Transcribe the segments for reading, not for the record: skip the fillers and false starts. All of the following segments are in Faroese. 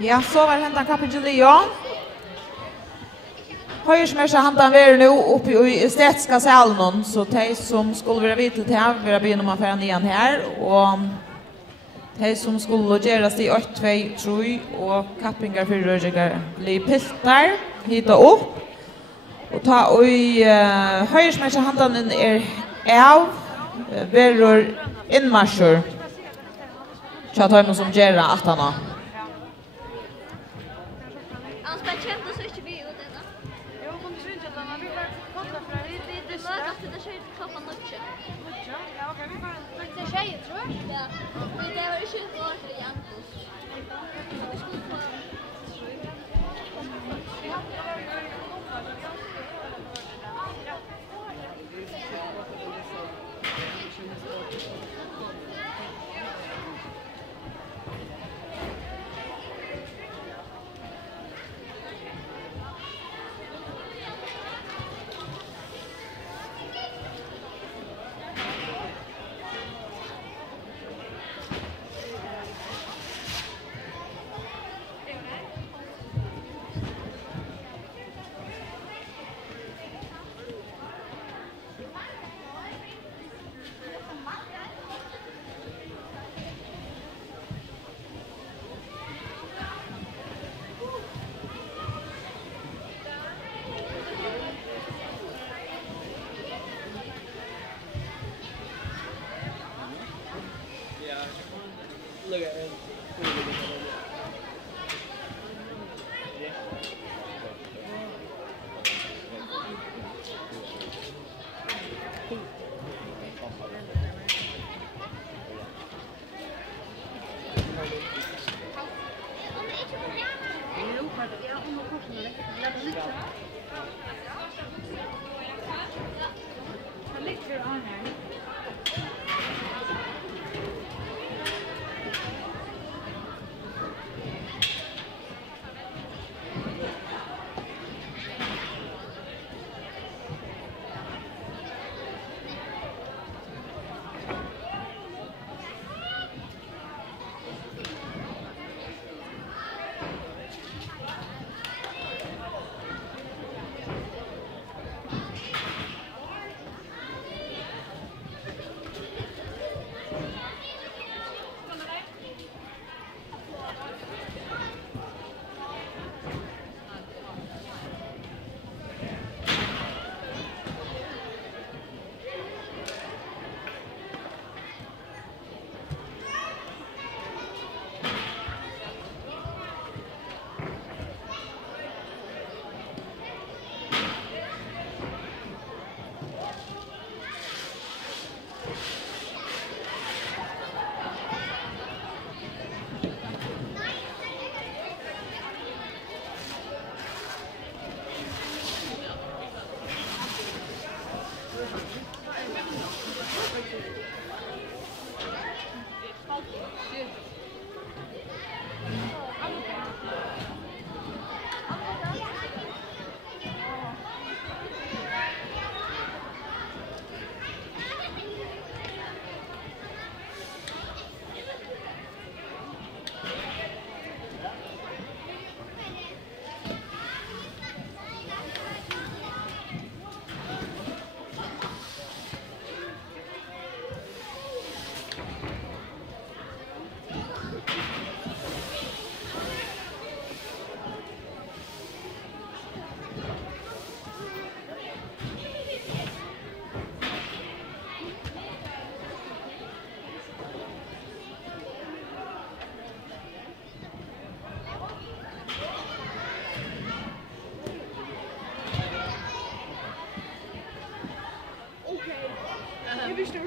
Ja, så var hentan kapitel Leon. Høyersmersa hantan ver nu uppe i estetiska salen, så de som skulle være vidt til det, vil begynne med å fære nian her, og de som skulle gjøres i 8, 2, 3, og kappingar for rørgjøkker blir piltar, hit og opp, og ta og høyersmersa hantan av, verur innmarsjur, tja ta som gjør at han har.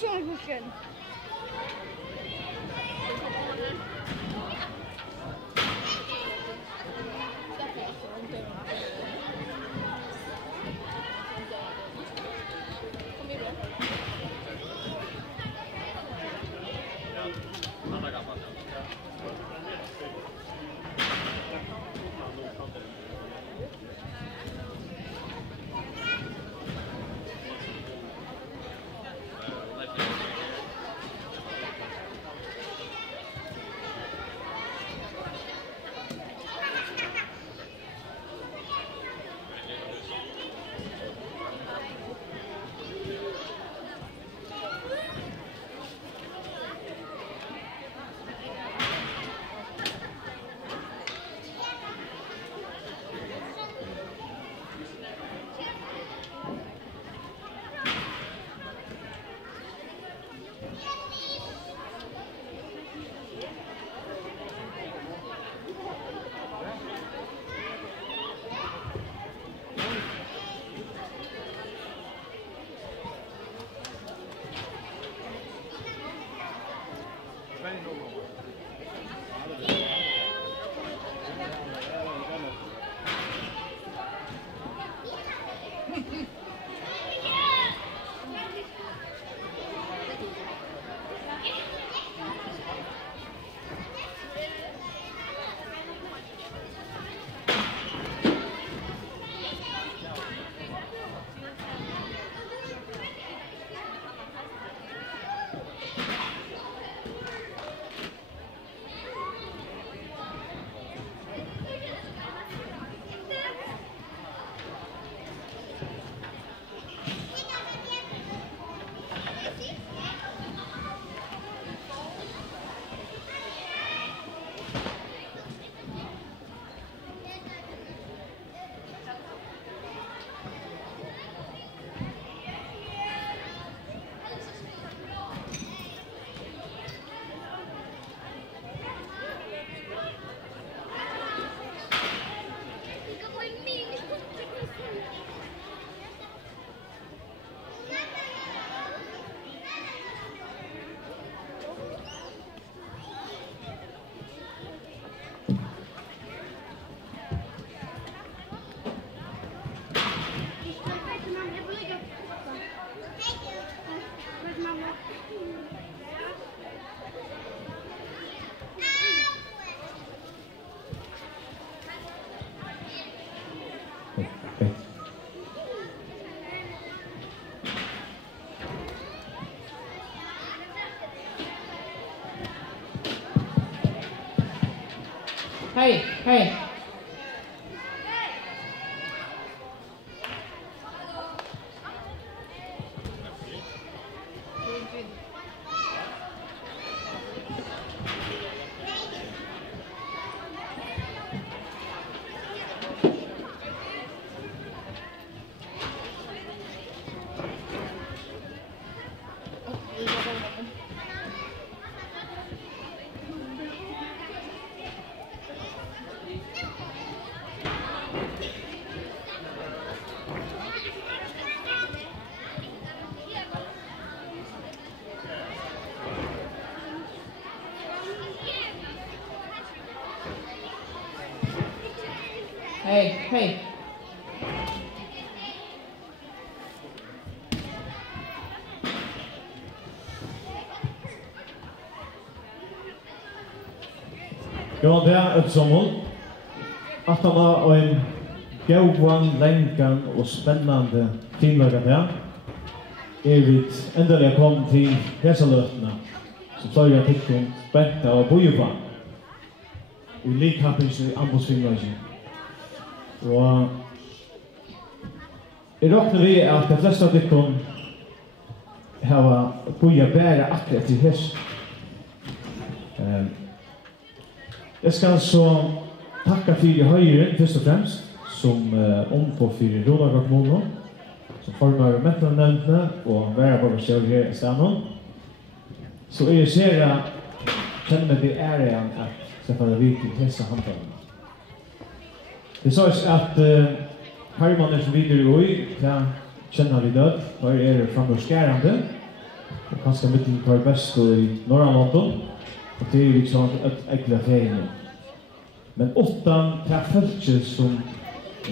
Sorgen. Hej. Hej. Ja, det är ett sommar. Att han har en gåvan, länkan och spännande finlaga där. Är vi ändå kommit till dessa löfterna. Så tar jag tickon, spänta och bojuva. Och likhappens i anbudsfinlagen. Och jag räknar vi att de flesta av tickon har bojat bära akkurat till häst. Jag ska alltså tacka för höjren först och främst som ompå för Rådaga kommun som formar mättarnämnden och värabavsjör här i staden. Så jag ser att känner det är att släppa det vid till hästa handlarna. Det sägs att Herman är som vidare i kan känna vi död. Här är det framskärande och kanske mycket tar bäst i norra London. Och det är liksom ett äckla fägen. Men åttan följer som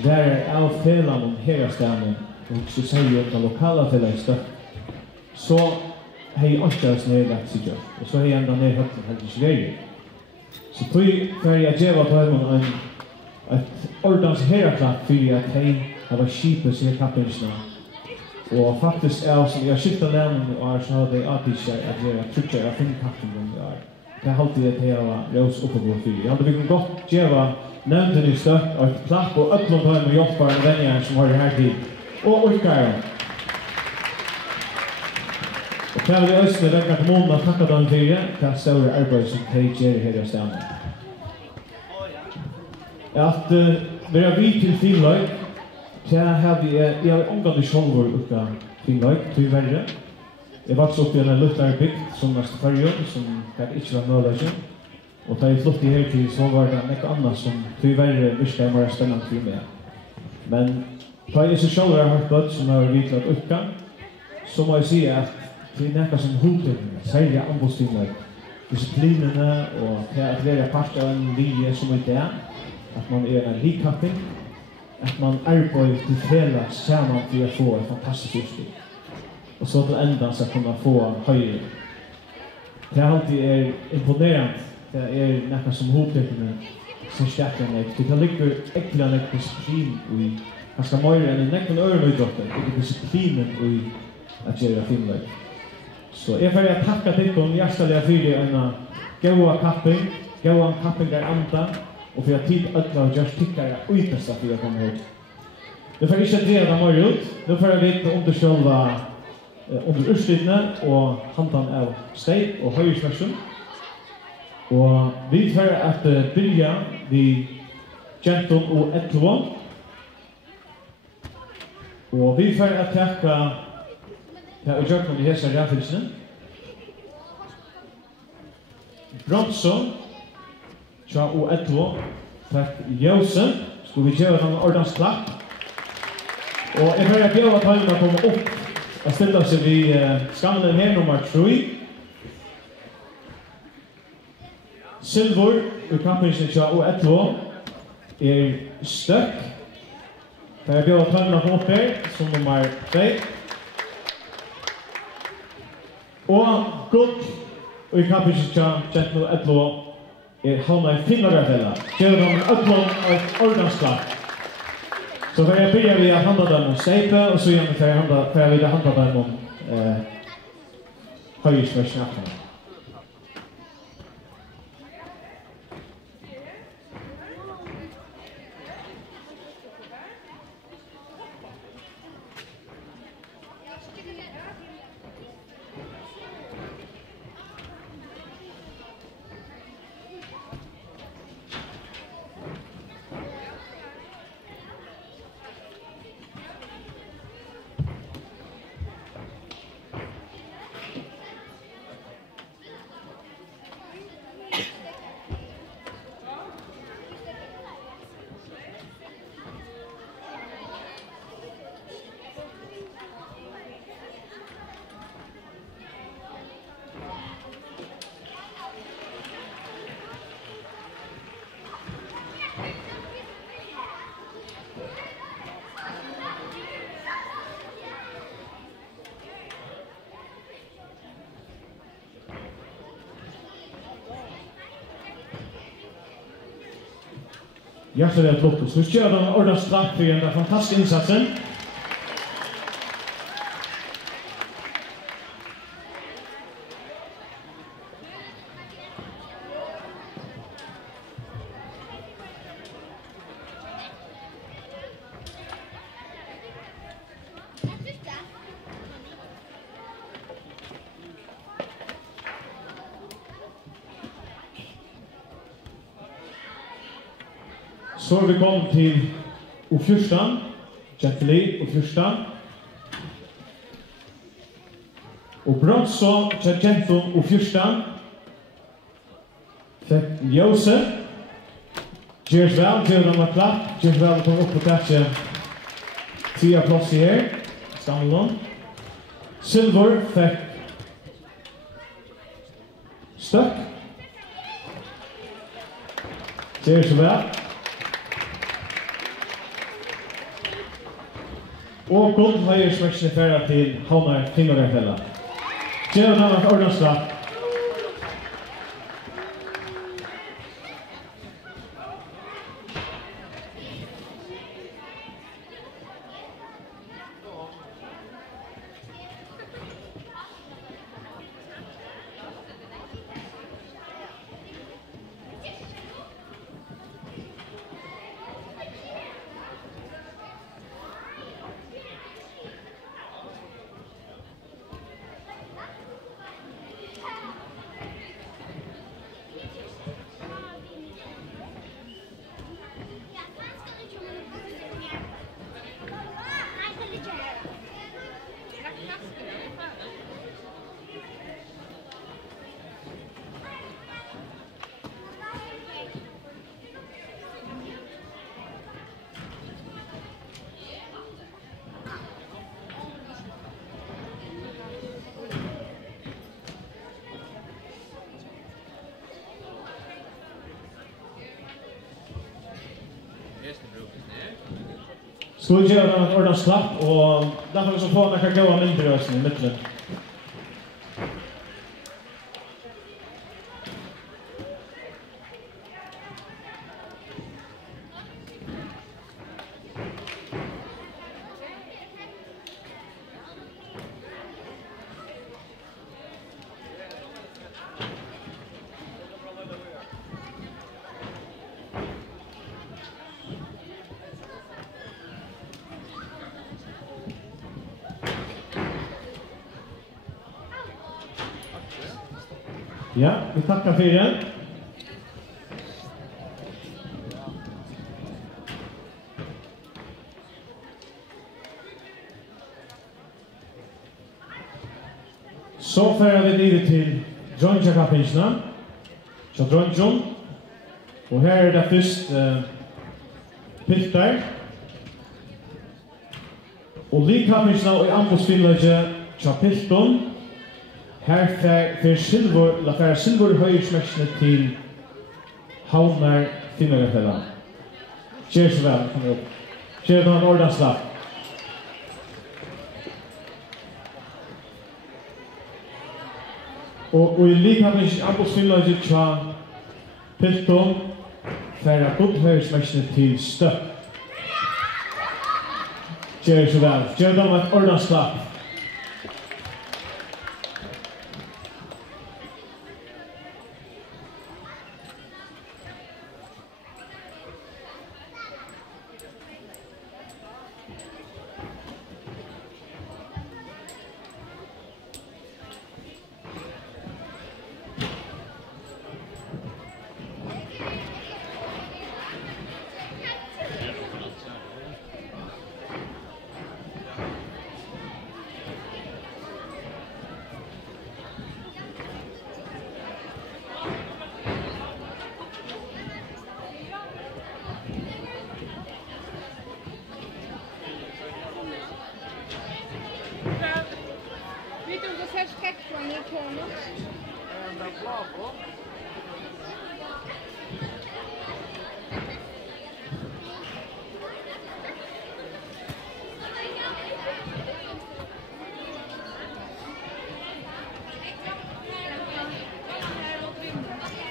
där av felan om hela stämmen och så säger att lokala fällester så hej åttas nedlagt sig och så hej ända ner högt helt i Sverige. Så tog för jag ge vad har ett ordans heraklack för att hej har skipet sig kapitlarna. Och faktiskt är som jag skiftar lämmen och så har det alltid att göra trycker jag finn kapitlen där. Det har alltid att jag rös uppe på fyra. Jag hade vi gott geva nämnden i stött och ett plack och öppnat på en jobbare och vänner som har det här tid. Och orkar. Och kan vi ösna den kommunen att tacka dem för det. Kan stora arbete som tejer här i stämmen. Att vara vid till Finland. Jag har omgående självor uppe Finland, tyvärr. Jag var så uppe i en luftarbygd som nästa period som kan inte vara möjligt. Och da jag flyttade här till så var det mycket annat som tyvärr virkade mer spännande för mig. Men da jag så själv har hört något som har vitlat uppe så må jag säga att det är något som hotar särskilt anbudsfinland. Disciplinerna och att vara part av en linje som inte är. Att man är en likhapping. Att man arbetar till hela samman för att få ett fantastiskt utstyr. Och så till ändan ska kunna få höjre. Det alltid är imponerande. Det är något som hotar som stärker mig. Det ligger äckliga disciplin i ganska mer än en näcken öronidrotter. Det är disciplinen i att göra Finland. Så jag får tacka till om hjärtaliga för en goda kapping. Goda kapping där anta. Och för att tid att just tycka jag yttersta för att komma hit. Det får inte dreva mer ut. Då får jag veta om det själva under urslitna och handan av steg och höjrsversion. Och vi får att börja vid Genton och Etloan. Och vi får att tacka och göra med dessa räffilsen. Bronsson Tja och Etloan. Tack Jose. Ska vi göra en ordensklapp. Och jag får att bjöda tallarna att komma upp. Jag ställer sig vid skallen här nummer 3. Silver ur kampingen Tja och Etloan är stök. Får jag bjöda tallarna att komma upp här som nummer 2. Och guld ur kampingen Tja och Etloan är hamna i Finlandafälla. Gör dem Etloan och ordensklapp. Så får jag börja vid att handla dem om stejpe och så igen får jag vid att handla dem om höjrsversnappen. Hjärtligt flott. Så kör de ordentligt straff för den fantastiska insatsen. Så vi kom till U14, Gentili U14. Och bronsa till Gentum U14. För Josef. Gersväl, ger dem en klapp. Gersväl kom upp på platsen. 10 plats här. Stamlon. Silver fick Stök. Gersväl. Och guld höjer smäcksen färra till Havnar Fingerfälla. Tjena annat ordnastraff. Så vi gör ett ordentligt slapp och därför vi så få några goda mindre i mitten. Ja, vi tackar för den. Så färdar vi vidare till Dröntjakapinsna. Så Dröntjon. Och här är det först Piltar. Och Likapinsna och i Ambosvillage Chapilton. Här för silver höjsmässne till Havnar Fingerfälla. Cheers väl, kommer upp. Cheers på en ordentligt. Och i likhet Ambosvillage Pilton för att god höjsmässne till Stök. Cheers väl. Cheers på en ordentligt.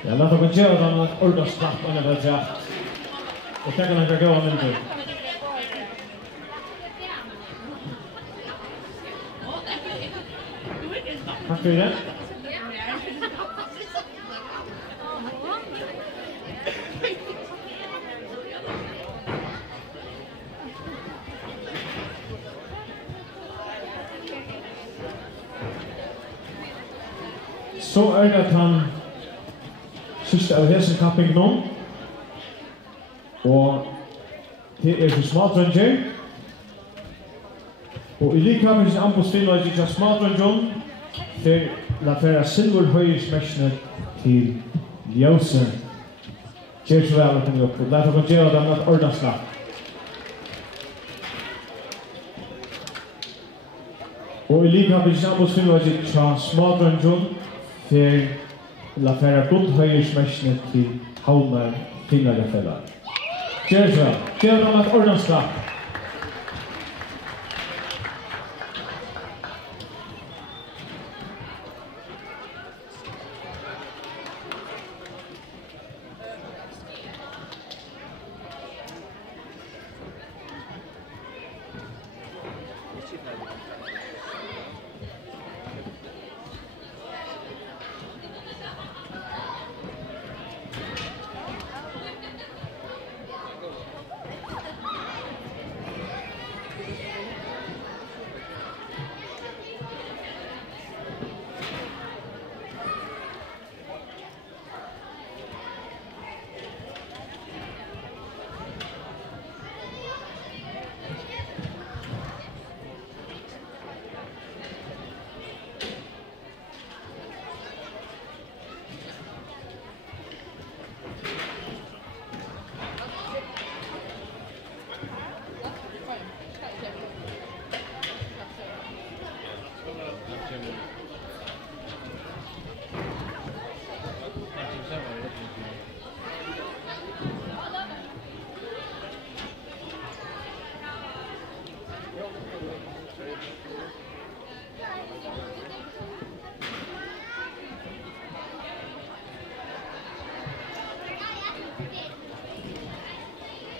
Ja, låt oss göra den ordentligt straff under det draft. Och tack och långa gå av minuter. Tack för det. Så det att han sista av hälsokapping nu. Och det är för smaldranger. Och i likkappings anbostilla i just smaldranger för latera silverhöjsmässne till Jose. Cheers väl kan upp. Låt oss göra det med ordentligt. Och i likkappings anbostilla i just smaldranger för latera guldhöjsmässne till Haumar Fingerfälla. Cheers väl. Gör det med ordentligt.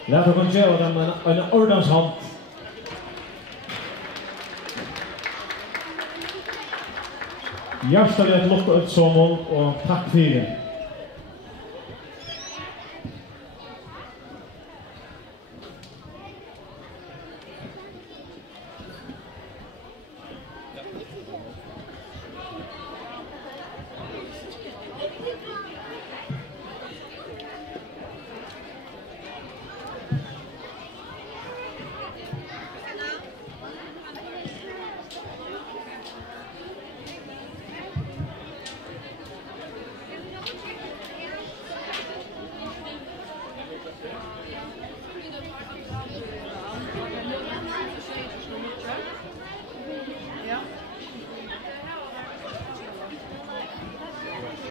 Låt oss göra det med en ordens hand. Hjärtligt lukka ut som och tack för det.